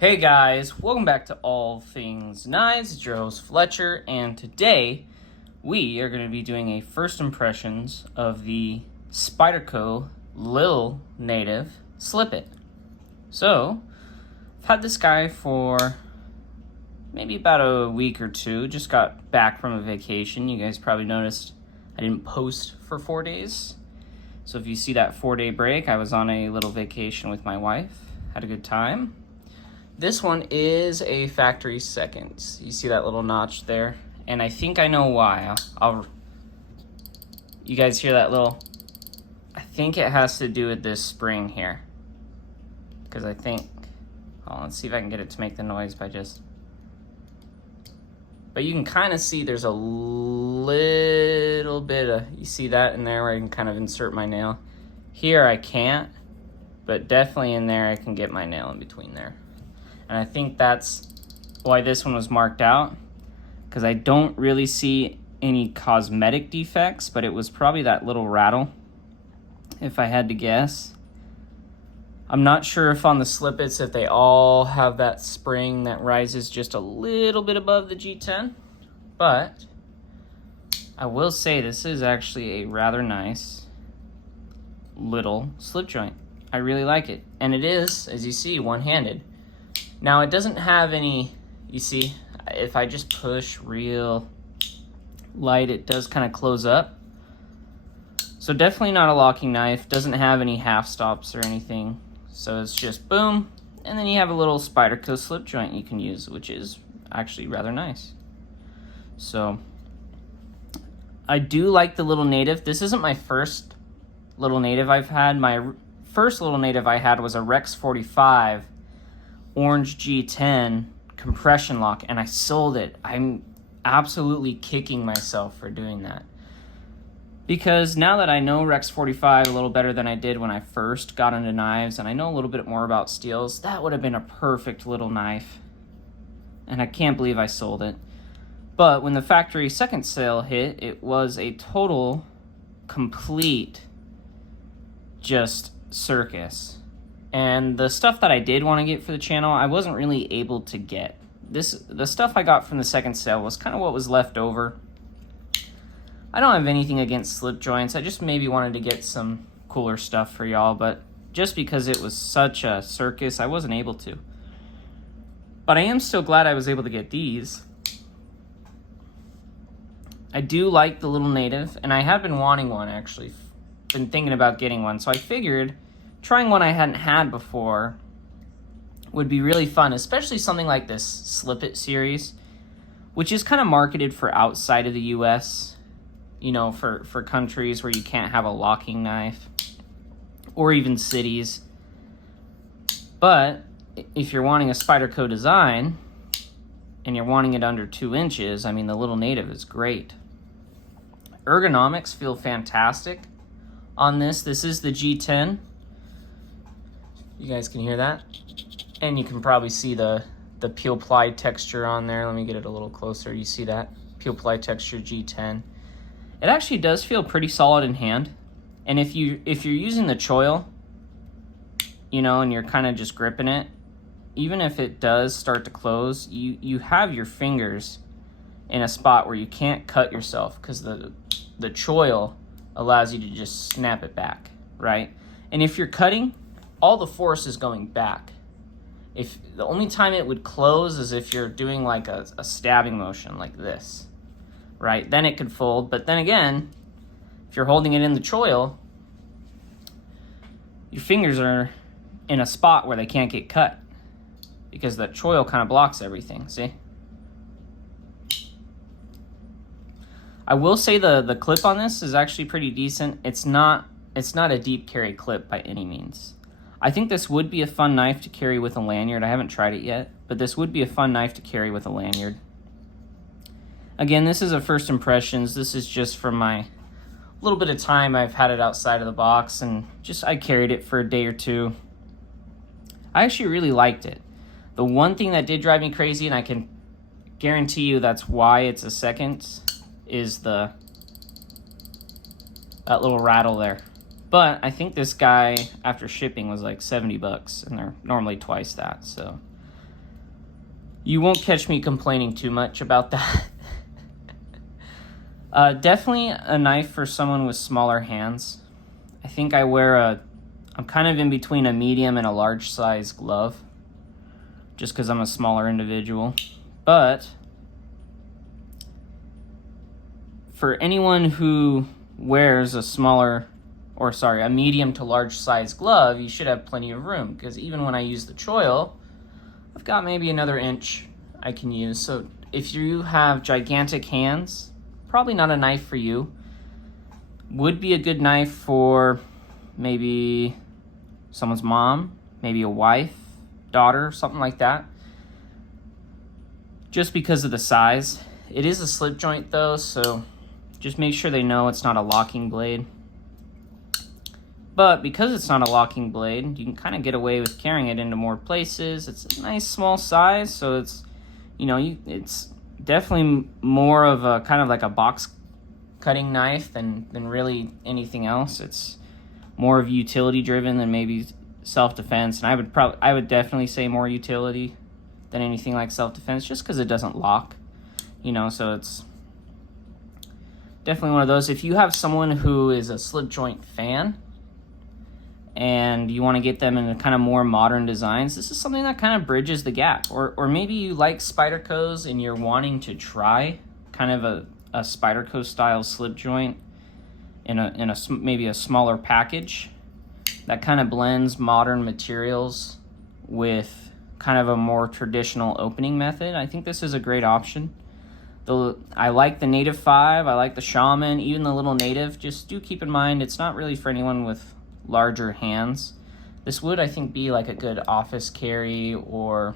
Hey guys, welcome back to All Things Knives. It's your host Fletcher, and today we are going to be doing a first impressions of the Spyderco Lil Native Slip It. So, I've had this guy for maybe about a week or two. Just got back from a vacation. You guys probably noticed I didn't post for 4 days. So if you see that 4-day break, I was on a little vacation with my wife. Had a good time. This one is a factory second. You see that little notch there? And I think I know why. You guys hear that little? I think it has to do with this spring here. Because I think, let's see if I can get it to make the noise by just. But you can kind of see there's a little bit of, you see that in there where I can kind of insert my nail. Here I can't, but definitely in there I can get my nail in between there. And I think that's why this one was marked out, because I don't really see any cosmetic defects, but it was probably that little rattle, if I had to guess. I'm not sure if on the Slip-Its if they all have that spring that rises just a little bit above the G10, but I will say this is actually a rather nice little slip joint. I really like it. And it is, as you see, one-handed. Now, it doesn't have any, you see, if I just push real light, it does kind of close up. So definitely not a locking knife. Doesn't have any half stops or anything. So it's just boom. And then you have a little Spyderco slip joint you can use, which is actually rather nice. So I do like the Little Native. This isn't my first Little Native I've had. My first Little Native I had was a Rex 45 orange G10 compression lock, and I sold it. I'm absolutely kicking myself for doing that, because now that I know Rex 45 a little better than I did when I first got into knives, and I know a little bit more about steels, that would have been a perfect little knife, and I can't believe I sold it. But when the factory second sale hit, it was a total complete just circus. And the stuff that I did want to get for the channel, I wasn't really able to get. The stuff I got from the second sale was kind of what was left over. I don't have anything against slip joints. I just maybe wanted to get some cooler stuff for y'all, but just because it was such a circus, I wasn't able to. But I am still glad I was able to get these. I do like the Little Native, and I have been wanting one, actually. Been thinking about getting one, so I figured trying one I hadn't had before would be really fun, especially something like this Slip It series, which is kind of marketed for outside of the US, you know, for countries where you can't have a locking knife, or even cities. But if you're wanting a Spyderco design, and you're wanting it under 2 inches, I mean, the Little Native is great. Ergonomics feel fantastic on this. This is the G10. You guys can hear that, and you can probably see the peel ply texture on there. Let me get it a little closer. You see that peel ply texture G10. It actually does feel pretty solid in hand, and if you're using the choil, you know, and you're kind of just gripping it, even if it does start to close, you have your fingers in a spot where you can't cut yourself, because the choil allows you to just snap it back, right? And if you're cutting, all the force is going back. If the only time it would close is if you're doing like a stabbing motion like this, right? Then it could fold. But then again, if you're holding it in the choil, your fingers are in a spot where they can't get cut, because that choil kind of blocks everything, see? I will say the clip on this is actually pretty decent. It's not a deep carry clip by any means. I think this would be a fun knife to carry with a lanyard. I haven't tried it yet, but this would be a fun knife to carry with a lanyard. Again, this is a first impressions. This is just from my little bit of time I've had it outside of the box, and just I carried it for a day or two. I actually really liked it. The one thing that did drive me crazy, and I can guarantee you that's why it's a second, is that little rattle there. But I think this guy, after shipping, was like $70, and they're normally twice that. So You won't catch me complaining too much about that. Definitely a knife for someone with smaller hands. I think I'm kind of in between a medium and a large size glove, just because I'm a smaller individual. But for anyone who wears a medium to large size glove, you should have plenty of room, because even when I use the choil, I've got maybe another inch I can use. So if you have gigantic hands, probably not a knife for you. Would be a good knife for maybe someone's mom, maybe a wife, daughter, something like that. Just because of the size. It is a slip joint though, so just make sure they know it's not a locking blade. But because it's not a locking blade, you can kind of get away with carrying it into more places. It's a nice small size, so it's, it's definitely more of a kind of like a box cutting knife than really anything else. It's more of utility driven than maybe self-defense, and I would definitely say more utility than anything like self-defense, just because it doesn't lock, so it's definitely one of those. If you have someone who is a slip joint fan and you want to get them into kind of more modern designs, this is something that kind of bridges the gap. Or maybe you like Spydercos and you're wanting to try kind of a Spyderco style slip joint in a maybe a smaller package that kind of blends modern materials with kind of a more traditional opening method. I think this is a great option. I like the Native 5, I like the Shaman, even the little Native. Just do keep in mind, it's not really for anyone with larger hands. This would, I think, be like a good office carry, or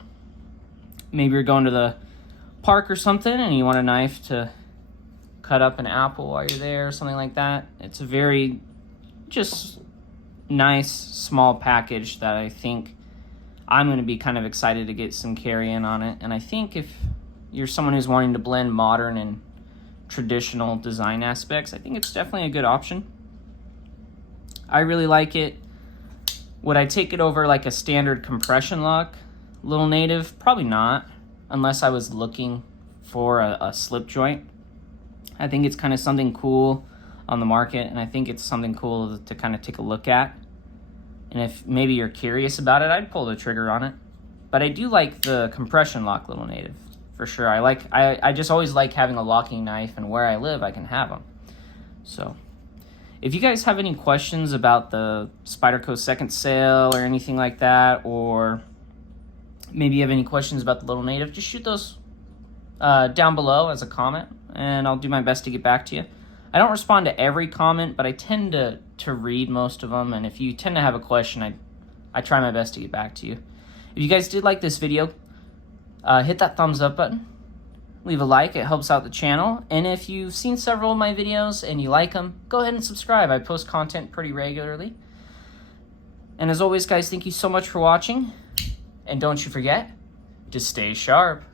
maybe you're going to the park or something and you want a knife to cut up an apple while you're there or something like that. It's a very just nice small package that I think I'm going to be kind of excited to get some carry in on it. And I think if you're someone who's wanting to blend modern and traditional design aspects, I think it's definitely a good option. I really like it. Would I take it over like a standard compression lock little Native? Probably not, unless I was looking for a slip joint. I think it's kind of something cool on the market, and I think it's something cool to kind of take a look at. And if maybe you're curious about it, I'd pull the trigger on it. But I do like the compression lock little Native, for sure. I just always like having a locking knife, and where I live, I can have them. So if you guys have any questions about the Spyderco second sale or anything like that, or maybe you have any questions about the little Native, just shoot those down below as a comment, and I'll do my best to get back to you. I don't respond to every comment, but I tend to read most of them, and if you tend to have a question, I try my best to get back to you. If you guys did like this video, hit that thumbs up button. Leave a like, it helps out the channel. And if you've seen several of my videos and you like them, go ahead and subscribe. I post content pretty regularly. And as always, guys, thank you so much for watching. And don't you forget to stay sharp.